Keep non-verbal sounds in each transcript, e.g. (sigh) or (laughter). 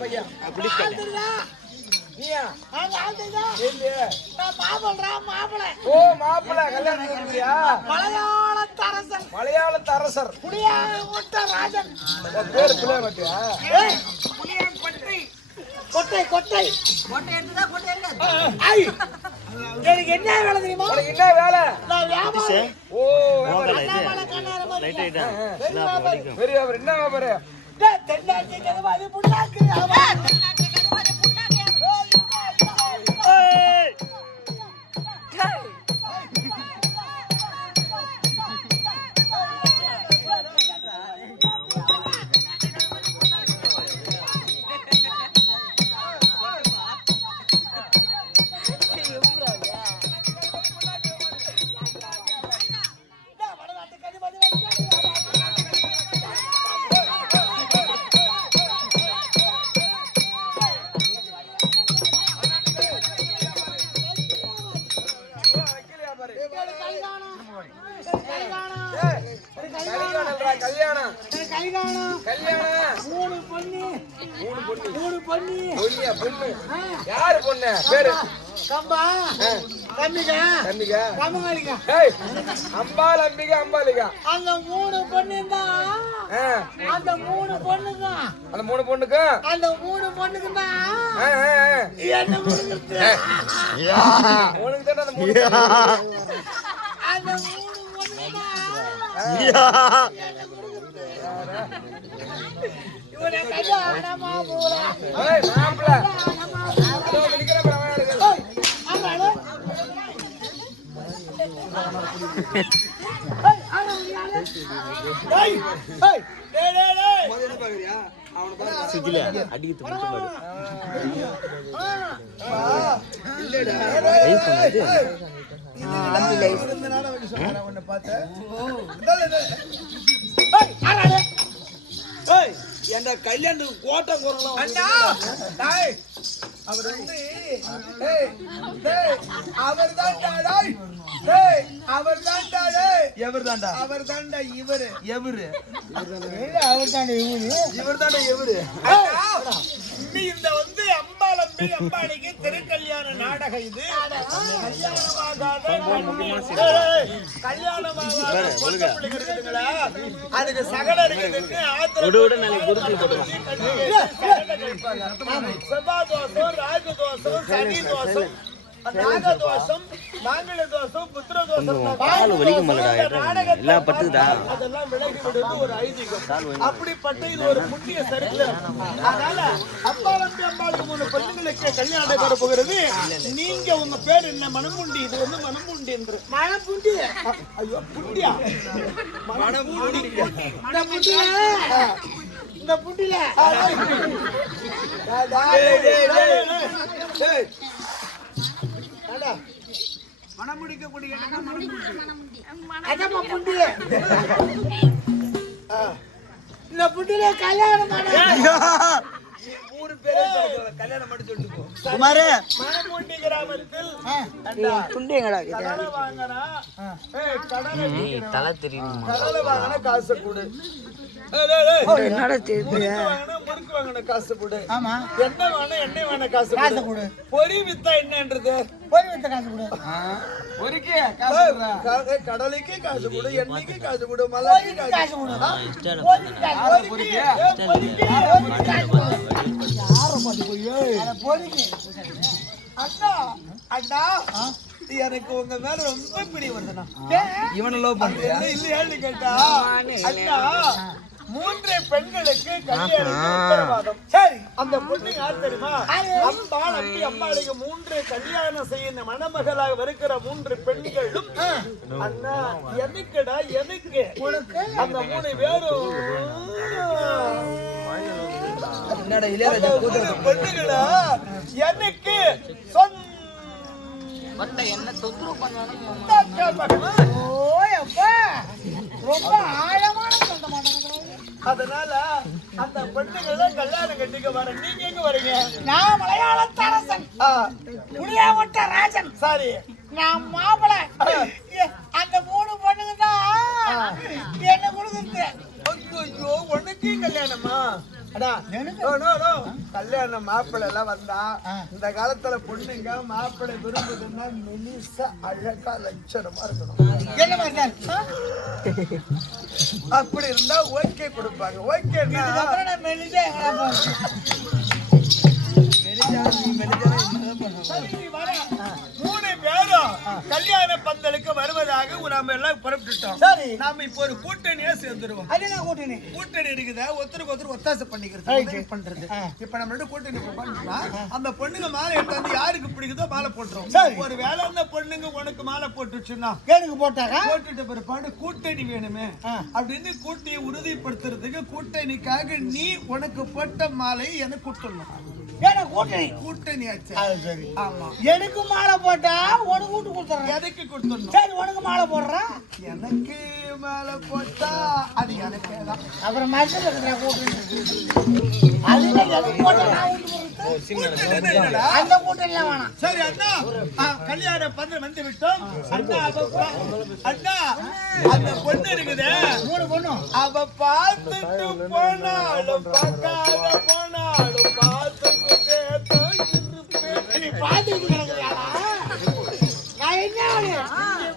பையன். ஆளுதுடா. நீயா. ஓ மாப்பிள்ள. கல்யாணம் மலையாளத்து அரசன் மலையாளத்து அரசர் புளியாங்குட்ட ராஜன் உன் பேரு பிள்ளை மாட்டியா ஏய், புளியாங்கொட்டை. கொட்டை கொட்டை. ஐ, எனக்கு என்ன வேலை தெரியுமா? என்ன வேலை? நான் வியாபாரம் ஓ வியாபாரி. என்ன வியாபாரம் டேய், தென்னாட்டு கருவாதி புண்ணாக்கு ஏய் அம்பாள் அம்பிகா அம்பாலிகா அந்த மூணு பொண்ணு அந்த மூணு பொண்ணு தான் அந்த மூணு பொண்ணுக்கும் அந்த மூணு பொண்ணுக்கு. என்ன கொடுக்குறது உனக்கு தானே அந்த மூணு பொண்ணு. அந்த மூணு பொண்ணுக்கு தான் இவனை கல்யாணமா போறா. ஏய், மாப்பிள்ளை. கல்யாணமா இதோ வந்து நிக்கிற பாரு, அவன் எடுக்கு. ஏய், ஆமாடா. ஏய், ஆனா என்ற கல்யாணத்துக்கு கோட்டை குரலாம் அண்ணா அவர் வந்து அவர் தான்டா டேய் டேய் அவர் தான்டா டேய் எவர் தாண்டா அவர் தான்டா இவரு. எவரு அவர் தான்டா இவரு. இவர் தாண்டா எவரு நீ இந்த வந்து அம்பாளம்பி அம்பாளிக்கு திருக்கல்யாண நாடகம் இது? அதுக்கு சகல ஆத்திரம் செவ்வாய் தோஷம் ராகு தோஷம் சனி தோஷம் எல்லாம் பட்டுதா அதெல்லாம் விலகி விடுவது ஒரு ஐதீகம். அப்படிப்பட்ட இது ஒரு புண்ணிய சரித்திரம். அதனால அப்பா வந்து அம்பாளுக்கு மூணு பெண்களுக்கு கல்யாணம் நடைபெற போகிறது. நீங்க உங்க பேர் என்ன? மனமுண்டி இது வந்து மனமுண்டி என்று. மனமுண்டி ஐயோ புண்டியா? மனமுண்டி இந்த புண்டில இந்த புண்டில மனமுடிக்கக்கூடிய இடம் இந்த புண்டில கல்யாணம் பண்ண. ஊரு பேரே. கல்யாணம் பண்ணி சொல்லிட்டு போ. மணமுண்டி கிராமத்தில் கடலை வாங்கினா ஏய், கடலை விற்கிறவன். கடலை வாங்கினா காசு கொடு. ஏய். முறுக்கு வாங்கினா காசு கொடு எண்ணெய் வாங்கினா எண்ணெய் வாங்கின காசு கொடு பொரி வித்தா என்னன்றது? பொரி வித்த காசு கொடு பொறுக்கி, காசு கடலைக்கு காசு கொடு எண்ணெய்க்கு காசு கொடு மலைக்கு காசு கொடு காசு. ஏய், பொரிக்கு, பொரிக்கு காசு கொடு. அண்ணா அண்ணா. எனக்கு உங்க மேல ரொம்ப பிடி வருதுண்ணா. இவனை லவ் பண்றியா? என்ன இல்லையான்னு கேட்டா அண்ணா மூன்று பெண்களுக்கு கல்யாணம் உத்தரவாதம். சரி அந்த பொண்ணு யார் தெரியுமா? அம்பாள் அம்பி அம்பாளுக்கு மூன்று கல்யாணம் செய்ய மணமகளாக இருக்கிற மூன்று பெண்களும் அண்ணா எனக்குடா எனக்கு. உனக்கு? அந்த மூணு பேரும். என்னடா இளையராஜா பெண்ணுகளா? எனக்கு சொந்த ரொம்ப ஆழமான அதனால அந்த பெண்ணுகளை கல்யாணம் கட்டிக்க வர நீங்க எங்க வரீங்க? நான் மலையாளத்தரசன். புளியாவட்ட ராஜன். சாரி. நான் மாப்பிளை. அந்த மூணு பொண்ணுங்க தான் என்ன கொடுக்குறது ஐயோ உனக்கு கல்யாணமா. கல்யாண மாப்பிள்ளை எல்லாம் வந்தா இந்த காலத்துல பொண்ணுங்க மாப்பிள்ளை விரும்புதுன்னா மெலிசா அழகா லட்சணமா இருக்கணும்? அப்படி இருந்தா ஓகே கொடுப்பாங்க. ஓகேன்னா இதுக்கப்புறம் நான் மெலிசா கல்யாண பந்தலுக்கு வருவதாக நாம எல்லாம் புறப்பட்டுட்டோம். சரி. நாம இப்போ ஒரு கூட்டணியா சேர்ந்துருவோம். அது கூட்டணி? கூட்டணி இருக்குதா? ஒருத்தருக்கு ஒருத்தர் ஒத்தாசை பண்ணிக்கிறது. பண்றது. இப்ப நம்ம ரெண்டு கூட்டணி பண்ணா அந்த பொண்ணுங்க மாலை எடுத்து யாருக்கு பிடிக்குதோ மாலை போட்டுரும். சரி. ஒரு வேளை அந்த பொண்ணுங்க உனக்கு மாலை போட்டுச்சுன்னா எனக்கு போட்டாரா போட்டுட்ட பிற்பாடு கூட்டணி வேணுமே. அப்படின்னு கூட்டணியை உறுதிப்படுத்துறதுக்கு கூட்டணிக்காக நீ உனக்கு போட்ட மாலை எனக்கு கொடுத்துடணும். எனக்கு கூட்டணி. கூட்டணி. ஆச்சு. அது சரி. ஆமா. எனக்கு மாலை போட்டா உனக்கு வீட்டு கொடுத்துறேன். எதுக்கு கொடுத்துடணும்? சரி உனக்கு மாலை போடுறேன் எனக்கு மாலை போட்டா அது எனக்கே தான். அப்புறம் மனுஷன் இருக்கிற கூட்டணி. அது இல்லை, எனக்கு போட்டா? அந்த கூட்டணிலாம் வேணாம். சரி அண்ணா. ஆ, கல்யாண பந்தல் வந்து விட்டோம். அண்ணா அண்ணா அந்த பொண்ணு இருக்குதே. மூணு பொண்ணும். அவ பார்த்துட்டு போனாலும் பார்க்காத போனாலும் நான் என்ன? ஆளு?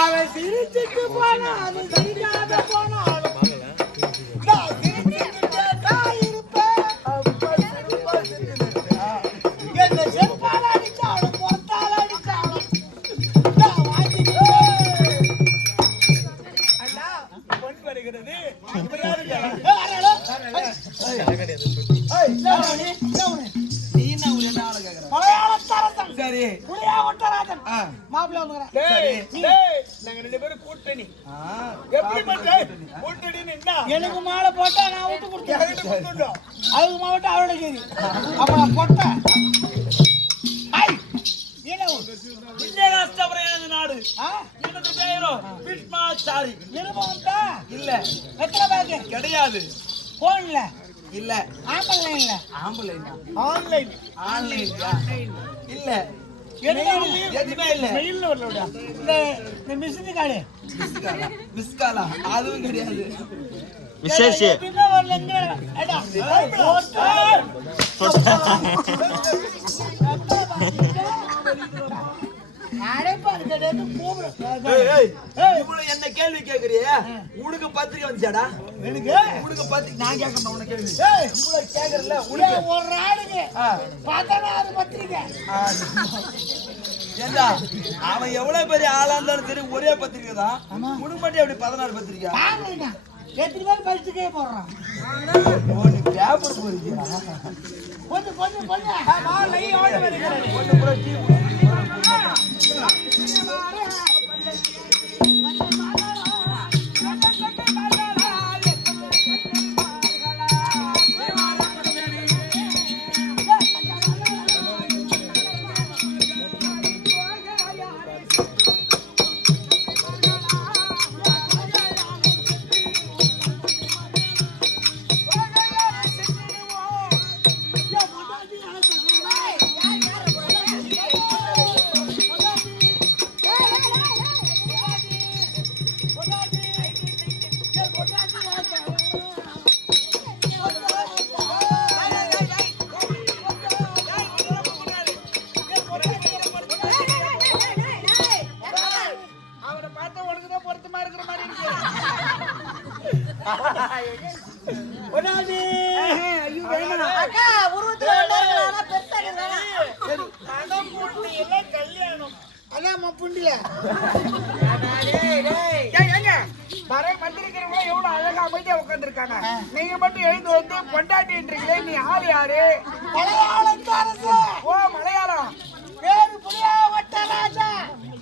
அவன் சிரிச்சுட்டு போனா அது சிரிக்காத போனாலும் டேய், நாங்க ரெண்டு பேரும் கூட்டணி. எப்படி பண்ற? என்ன? எனக்கு மாலை போட்டா நான் விட்டு கொடுத்தேன். அதுக்கு மாவட்டம் அவரோட கேது அப்ப நான் பொட்டேன் நாடு? இல்ல. கிடையாது. போன்ல? இல்ல. ஆம்பல் லைன்ல ஆம்பளை ஆன்லைன். ஆன்லைன். இல்ல. எதுவுமே இல்ல மெயில்ல இந்த அதுவும் கிடையாது விசேஷ அடா என்ன கேள்வி கேக்குறிய? உனக்கு பத்திரிக்கை வந்துச்சாடா? எனக்கு? உனக்கு பத்திரிக்கை நான் கேட்கணும் உனக்கு கேள்வி. இவ்வளவு கேக்குறல ஏய், ஒரு ஆளுக்கு பதினாறு பத்திரிக்கை. ஏண்டா அவன் எவ்வளவு பெரிய ஆளா இருந்தாலும் சரி ஒரே பத்திரிக்கை தான். உனக்கு மட்டும் எப்படி பதினாறு பத்திரிக்கை? எத்தனை பேர் பரிசுக்கே போடுறான்? உனக்கு பேப்பர் போறீங்க. கொஞ்சம் கொஞ்சம் கொஞ்சம் ஒண்ணு ஒன்னாவது ஐயோ அக்கா உருவத்துல ஒண்ணா பெருசா இருக்கா எல்லாம் கல்யாணம். அதான் புண்டில. வர வந்திருக்கிறவங்க எவ்வளவு அழகா அமைதியா உட்கார்ந்திருக்காங்க. நீங்க மட்டும் எழுந்து வந்து பொண்டாட்டின்றீங்களே நீ ஆள் யாரு? மலையாளத்து அரசு. ஓ மலையாளம். பேரு புளியாவட்ட ராஜா.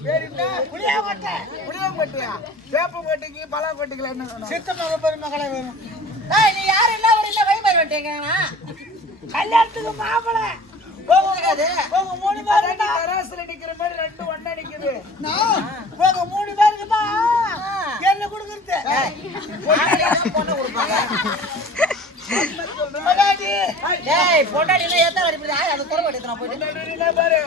பேர் என்ன? புளியாவட்ட. புளியங்கொட்டியா? வேப்பங்கொட்டைக்கு பலாங்கொட்டைக்கு என்ன வேணும் சித்த மக பெருமகளை வேணும். நீ யாரு? என்ன ஒரு இல்ல வைமர் வந்துட்டீங்கண்ணா கல்யாணத்துக்கு மாப்பிளை. உங்க மூணு பேர் ரெண்டு தராசுல நிக்கிற மாதிரி ரெண்டு ஒண்ணா நிக்குது. உங்க மூணு பேருக்கு தான். என்ன கொடுக்குறது? பொண்ணு கொடுப்பாங்க. பொண்டாடி என்ன ஏத்த வரப்படி ஆய் அந்த குறவை எடுத்து நான் போயிட்டு. என்ன பாரு?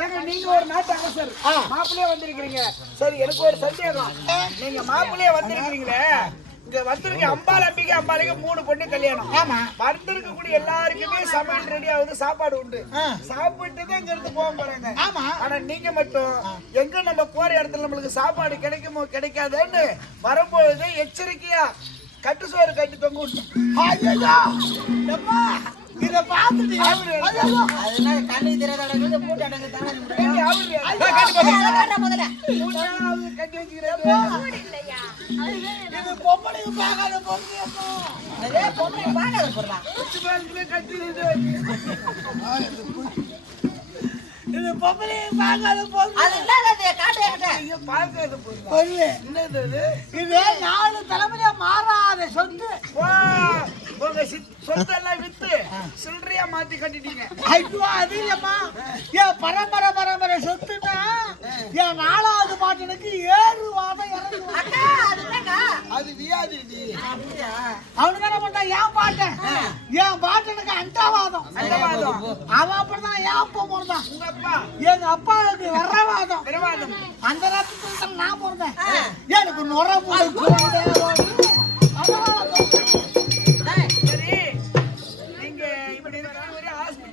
ஏங்க நீங்க ஒரு நாட்டு அரசர். மாப்பிள்ளையே வந்திருக்கிறீங்க. சரி எனக்கு ஒரு சந்தேகம். நீங்க மாப்பிள்ளையே வந்திருக்கிறீங்களே. இங்க வந்திருக்க அம்பாள் அம்பிகை அம்பாளுக்கு மூணு பொண்ணு கல்யாணம். ஆமா. வந்திருக்கக்கூடிய எல்லாருக்குமே சமையல் ரெடி ஆகுது சாப்பாடு உண்டு. சாப்பிட்டு தான் இங்க இருந்து போக போறாங்க. ஆமா. ஆனா நீங்க மட்டும் எங்க நம்ம போற இடத்துல நம்மளுக்கு சாப்பாடு கிடைக்குமோ கிடைக்காதுன்னு வரும்பொழுது எச்சரிக்கையா கட்டு சோறு கட்டி தொங்க இத பார்த்துட்டு அதனால கண்ணுக்கு தெரியாத அடங்கு தானே? முதல்ல. கட்டி வச்சுக்கிறேன் இது பொம்பளைங்க பார்க்காத அம்மா அதே பார்க்காத கட்டி இது. பொம்பளைங்க பார்க்காத அது இல்லாத காட்டு ஐயோ பார்க்காத பொண்ணு என்னது இது? நாலு தலைமுறையா உங்க சித்- சொத்தெல்லாம் வித்து சில்லறையா மாத்தி கட்டிட்டீங்க. ஐயோ அது இல்லம்மா. என் பரம்பரை பரம்பரை சொத்துனா என் நாலாவது பாட்டனுக்கு ஏழு வாதம் அது வியாதி அவனுக்கு என்ன பண்ணா என் பாட்டன் என் பாட்டனுக்கு அண்டாவாதம் அண்டவாதம். அவன் அப்படிதான் என் அப்பா அப்பா? எங்க அப்பாவுக்கு வரவாதம் விரவாதம் அந்த தான் நான் பிறந்தேன் எனக்கு நுர சரி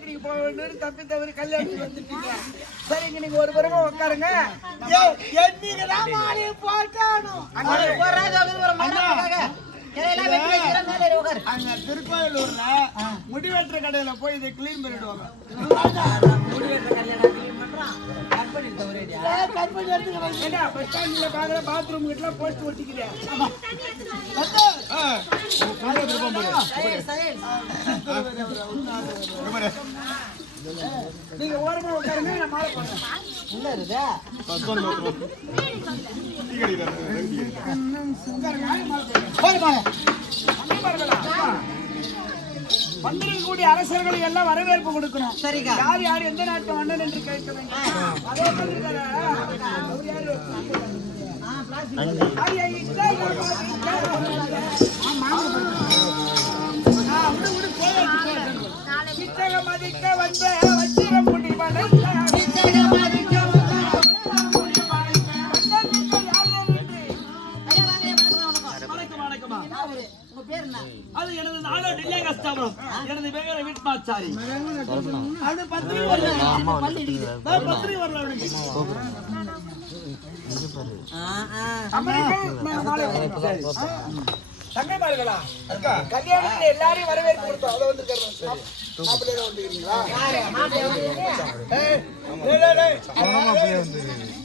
ஆஸ்பத்திரிக்கு போக தப்பி தவறி கல்யாணத்துக்கு வந்துட்டீங்க. சரிங்க நீங்க ஒரு பிறகு உட்காருங்க என்னைக்கு தான் மாலையை போட்டானோ திருக்கோயிலூர்ல முடிவெட்டுற கடையில போய் இதை கிளீன் பண்ணிடுவாங்க. முடிவெட்டுற கல்யாணம் பாத்ரூம் கிட்ட போஸ்ட் ஒட்டிக்கிறேன் நீங்க ஓரமா உட்காருங்க. நான் மாலை போடுறேன் உள்ள இருக்குதா போய் மாலை வந்திருக்கக்கூடிய அரசர்கள் எல்லாம் வரவேற்பு கொடுக்கணும் சரிக்கா யார் யார் எந்த நாட்டு மன்னன் என்று கேட்க வேண்டும் அதே வந்திருக்காரா? அவர் யாரு? ஆ அது எனது நாடோ டில்லே கஸ்தாபுரம் எனது பேர் வீட்மாச்சாரி அது பத்திரிகை வரல பத்திரிகை வரல தங்கைமார்களா? கல்யாணத்துல எல்லாரையும் வரவேற்பு கொடுத்தோம். அதை வந்திருக்காரு.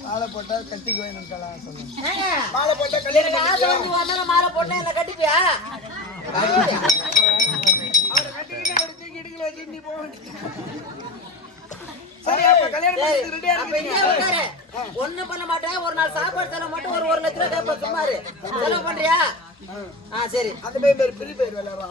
மாலை போட்டா வேணும் சொன்னேன் ஏங்க மாலை போட்டா எனக்கு கல்யாணம் ஆசை வந்து வந்தாலும் மாலை போட்டேன் என்ன கட்டிப்பியா? அவரை கட்டிக்கிட்டு அவரை தூக்கி இடுக்குல வச்சு நீ போக. சரி அப்ப கல்யாணம் ரெடியா இருக்கீங்க. ஒண்ணும் பண்ண மாட்டேன். ஒரு நாள் சாப்பாடு செலவு மட்டும் ஒரு ஒரு லட்ச ரூபாய் கேட்ப சும்மாரு. செலவு பண்றியா? ஆ சரி. அந்த மாதிரி பேர் பெரிய பேர் விளையாடுறான்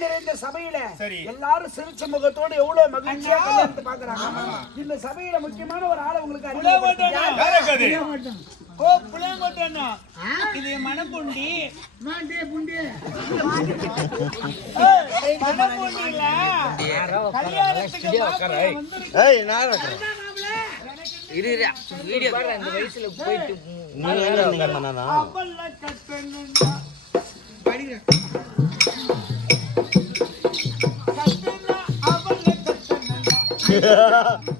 எல்லாரும் நிறைந்த சபையில எல்லாரும் சிரிச்ச முகத்தோடு எவ்வளவு மகிழ்ச்சியா கல்யாணத்தை பாக்குறாங்க இந்த சபையில முக்கியமான ஒரு ஆளை உங்களுக்கு அறிமுகப்படுத்துறேன். ஓ புளியங்கொட்டண்ணா இது ஏய். கட்டுனா Yeah. (laughs)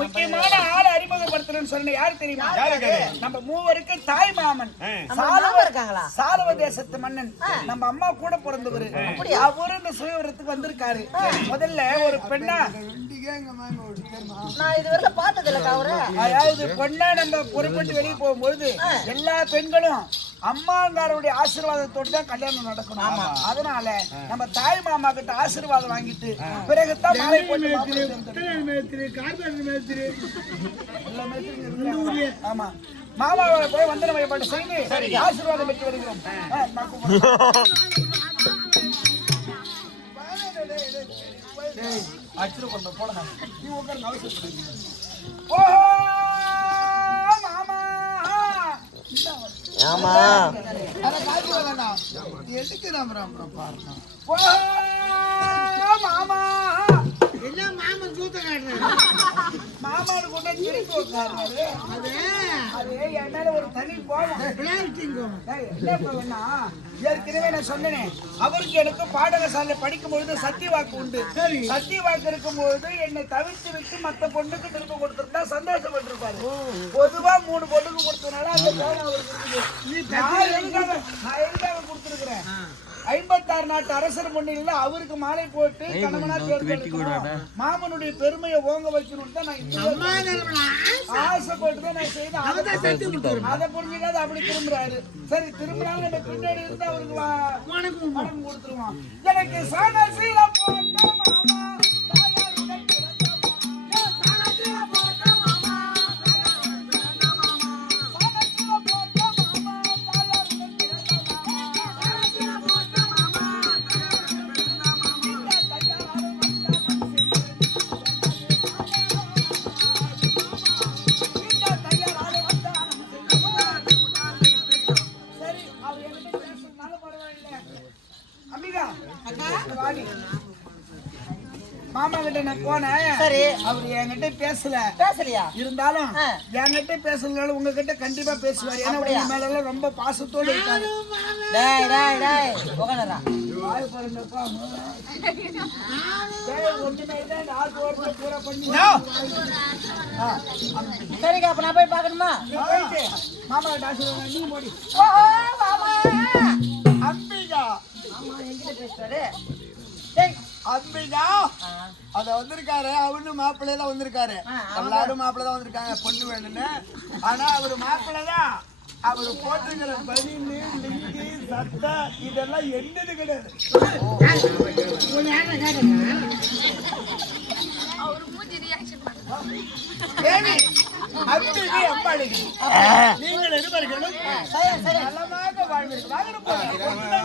முக்கியமான ஆளை அறிமுகப்படுத்தணும்னு சொன்ன யாரு தெரியுமா? யாருக்கு? நம்ம மூவருக்கு தாய் மாமன்? சாலுவ தேசத்து மன்னன். நம்ம அம்மா கூட பிறந்தவர். அவரு இந்த சுயவரத்துக்கு வந்திருக்காரு. முதல்ல ஒரு பெண்ணா நான் இதுவரைக்கும் பார்த்தது இல்லக்கா அவரை அதாவது பொண்ணா நம்ம பொறுப்பட்டு வெளியே போகும்பொழுது எல்லா பெண்களும் அம்மாங்காருடைய ஆசீர்வாதத்தோடு தான் கல்யாணம் நடக்கணும். அதனால நம்ம தாய் மாமா கிட்ட ஆசீர்வாதம் வாங்கிட்டு பிறகுதான் மாலை இருக்கிறாங்க. ஆமா. மாமாவோட போய் வந்தன வழிபாடு செய்து ஆசீர்வாதம் பெற்று வருகிறோம். (laughs) டேய், அடிச்சிட்டு கொண்டு போடா. நீ உட்காருங்க, அவசரப்படாதீங்க. ஓஹோ, மாமா! ஆமா. அட காய்ச்சி வேணாம் எதுக்கு பாருங்க ஓஹோ, என்ன மாமன் சூத்த காட்டுறேன் மாமாவுக்கு கொண்டு திருப்பி உட்காருனாரு. அது? அது என் மேல ஒரு தனி ஏய், என்ன கோவம்னா, ஏற்கனவே நான் சொன்னேனே அவருக்கு எனக்கு பாடகசாலை படிக்கும் பொழுது சத்திய வாக்கு உண்டு. சத்திய வாக்கு இருக்கும் பொழுது என்னை தவிர்த்து விட்டு மத்த பொண்ணுக்கு திரும்ப கொடுத்திருந்தா சந்தோஷப்பட்டிருப்பாரு. பொதுவா மூணு பொண்ணுக்கு கொடுத்தனால அந்த கோபம் அவருக்கு நான் எதுக்காக கொடுத்திருக்கிறேன்? ஐம்பத்தாறு நாட்டு அரசர் முன்னிலையில அவருக்கு மாலை போட்டு கணவனா தேர்ந்தெடுக்கணும் மாமனுடைய பெருமையை ஓங்க வைக்கணும்னு தான் நான் ஆசைப்பட்டு தான் நான் செய்தேன். அதை புரிஞ்சுக்காது அப்படி திரும்புறாரு. சரி திரும்பினாலும் நம்ம பின்னாடி இருந்து அவருக்கு வா- பணம் கொடுத்துருவோம் எனக்கு சனசீல போட்ட மாமா கிட்ட நான் போனேன். சரி. அவர் என்கிட்ட பேசல. பேசலையா? இருந்தாலும். என்கிட்ட பேசலனாலும் உங்ககிட்ட கண்டிப்பா பேசுவார். ஏன்னா உங்க மேல எல்லாம் ரொம்ப பாசத்தோடு இருக்காரு. டேய் டேய் டேய் உட்காந்துடா வாய் பாருங்கப்பா. டேய், ஒண்ணுமே இல்லை, நாக்கு ஓரத்துல பூரா பண்ணி. ஆ, சரிக்கா அப்ப நான் போய் பார்க்கணுமா? போயிட்டு. மாமா கிட்ட ஆசீர்வாதம். நீ போடி. ஓஹோ மாமா. அம்பிகா. ஆமா என்கிட்ட பேசுறாரு. அம்பிகா அத வந்திருக்காரு அவனு மாப்பிள்ளைய தான் வந்திருக்காரு எல்லாரும் மாப்பிள்ளை தான் வந்திருக்காங்க பொண்ணு வேணும்னு ஆனா அவரு மாப்பிள்ளை தான் அவரு போட்டிருக்கிற பனின்னு லிங்கி சட்டை இதெல்லாம் என்னது கிடையாது நீங்கள் இருவர்களும் நலமாக வாழ்வீர்கள்